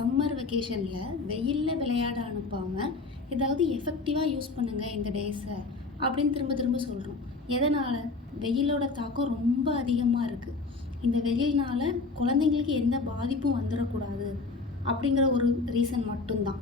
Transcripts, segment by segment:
Summer வெக்கேஷனில் வெயிலில் விளையாட அனுப்பாமல் ஏதாவது எஃபெக்டிவாக யூஸ் பண்ணுங்கள் இந்த டேஸை அப்படின்னு திரும்ப திரும்ப சொல்கிறோம். எதனால்? வெயிலோட தாக்கம் ரொம்ப அதிகமாக இருக்குது. இந்த வெயில்னால் குழந்தைங்களுக்கு எந்த பாதிப்பும் வந்துடக்கூடாது அப்படிங்கிற ஒரு ரீசன் மட்டும்தான்.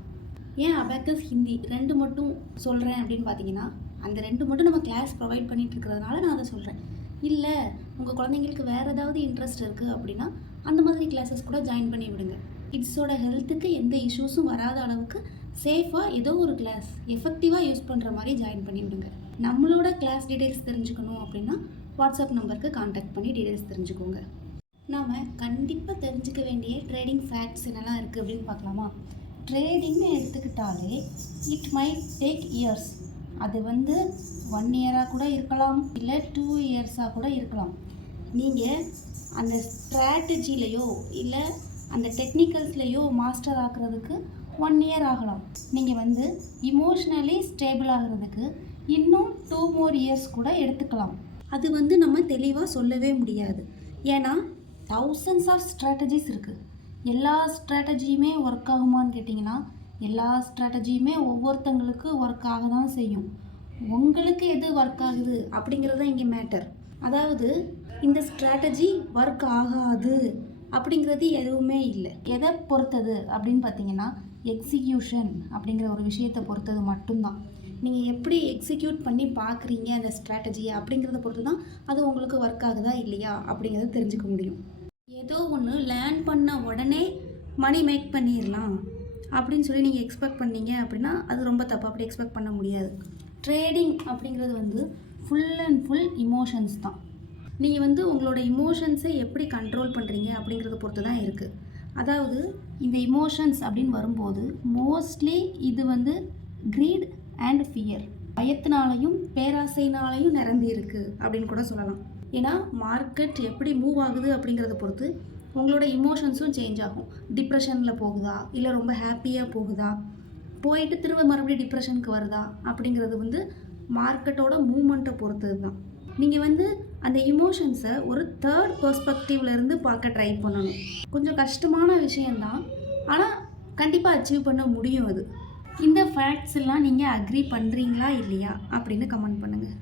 ஏன் அபாக்கஸ், ஹிந்தி 2 மட்டும் சொல்கிறேன் அப்படின்னு பார்த்தீங்கன்னா, அந்த 2 மட்டும் நம்ம கிளாஸ் ப்ரொவைட் பண்ணிகிட்டு இருக்கிறதுனால நான் அதை சொல்கிறேன். இல்லை உங்கள் குழந்தைங்களுக்கு வேறு ஏதாவது இன்ட்ரெஸ்ட் இருக்குது அப்படின்னா அந்த மாதிரி கிளாஸஸ் கூட ஜாயின் பண்ணி விடுங்க. கிட்ஸோட ஹெல்த்துக்கு எந்த இஷ்யூஸும் வராத அளவுக்கு சேஃபாக ஏதோ ஒரு கிளாஸ் எஃபெக்டிவாக யூஸ் பண்ணுற மாதிரி ஜாயின் பண்ணி விடுங்க. நம்மளோட கிளாஸ் டீட்டெயில்ஸ் தெரிஞ்சுக்கணும் அப்படின்னா வாட்ஸ்அப் நம்பருக்கு கான்டாக்ட் பண்ணி டீட்டெயில்ஸ் தெரிஞ்சுக்கோங்க. நாம் கண்டிப்பாக தெரிஞ்சுக்க வேண்டிய ட்ரேடிங் ஃபேக்ட்ஸ் என்னெல்லாம் இருக்குது அப்படின்னு பார்க்கலாமா? ட்ரேடிங்னு எடுத்துக்கிட்டாலே இட் மைட் டேக் இயர்ஸ். அது 1 இயராக கூட இருக்கலாம், இல்லை 2 இயர்ஸாக கூட இருக்கலாம். நீங்கள் அந்த ஸ்ட்ராட்டஜிலையோ இல்லை அந்த டெக்னிக்கல்ஸ்லையோ மாஸ்டர் ஆகிறதுக்கு 1 இயர் ஆகலாம். நீங்கள் இமோஷ்னலி ஸ்டேபிள் ஆகிறதுக்கு இன்னும் 2 more இயர்ஸ் கூட எடுத்துக்கலாம். அது நம்ம தெளிவாக சொல்லவே முடியாது. ஏன்னா தௌசண்ட்ஸ் ஆஃப் ஸ்ட்ராட்டஜிஸ் இருக்குது. எல்லா ஸ்ட்ராட்டஜியுமே ஒர்க் ஆகுமான்னு கேட்டிங்கன்னா எல்லா ஸ்ட்ராட்டஜியுமே ஒவ்வொருத்தங்களுக்கு ஒர்க் ஆக தான் செய்யும். உங்களுக்கு எது ஒர்க் ஆகுது அப்படிங்கிறது தான் இங்கே மேட்டர். அதாவது இந்த ஸ்ட்ராட்டஜி ஒர்க் ஆகாது அப்படிங்கிறது எதுவுமே இல்லை. எதை பொறுத்தது அப்படின்னு பார்த்தீங்கன்னா எக்ஸிக்யூஷன் அப்படிங்கிற ஒரு விஷயத்தை பொறுத்தது மட்டும்தான். நீங்கள் எப்படி எக்ஸிக்யூட் பண்ணி பார்க்குறீங்க அந்த ஸ்ட்ராட்டஜியை அப்படிங்கிறத பொறுத்து தான் அது உங்களுக்கு ஒர்க் ஆகுதா இல்லையா அப்படிங்கிறத தெரிஞ்சுக்க முடியும். ஏதோ ஒன்று லேர்ன் பண்ண உடனே மணி மேக் பண்ணிடலாம் அப்படின்னு சொல்லி நீங்கள் எக்ஸ்பெக்ட் பண்ணீங்க அப்படின்னா அது ரொம்ப தப்பு. அப்படி எக்ஸ்பெக்ட் பண்ண முடியாது. ட்ரேடிங் அப்படிங்கிறது ஃபுல் அண்ட் ஃபுல் இமோஷன்ஸ் தான். நீங்கள் உங்களோட இமோஷன்ஸை எப்படி கண்ட்ரோல் பண்ணுறீங்க அப்படிங்கிறத பொறுத்து தான் இருக்குது. அதாவது இந்த இமோஷன்ஸ் அப்படின்னு வரும்போது மோஸ்ட்லி இது க்ரீட் அண்ட் ஃபியர், பயத்தினாலையும் பேராசைனாலையும் நிரம்பி இருக்குது அப்படின்னு கூட சொல்லலாம். ஏன்னா மார்க்கெட் எப்படி மூவ் ஆகுது அப்படிங்கிறத பொறுத்து உங்களோட இமோஷன்ஸும் சேஞ்ச் ஆகும். டிப்ரெஷனில் போகுதா இல்லை ரொம்ப ஹாப்பியாக போகுதா, போயிட்டு திரும்ப மறுபடியும் டிப்ரெஷனுக்கு வருதா அப்படிங்கிறது மார்க்கெட்டோட மூமெண்ட்டை பொறுத்தது தான். நீங்கள் அந்த இமோஷன்ஸை ஒரு தேர்ட் பெர்ஸ்பெக்டிவ்லேருந்து பார்க்க ட்ரை பண்ணணும். கொஞ்சம் கஷ்டமான விஷயந்தான், ஆனால் கண்டிப்பாக அச்சீவ் பண்ண முடியும். அது இந்த ஃபேக்ட்ஸ் எல்லாம் நீங்கள் அக்ரி பண்ணுறீங்களா இல்லையா அப்படின்னு கமெண்ட் பண்ணுங்கள்.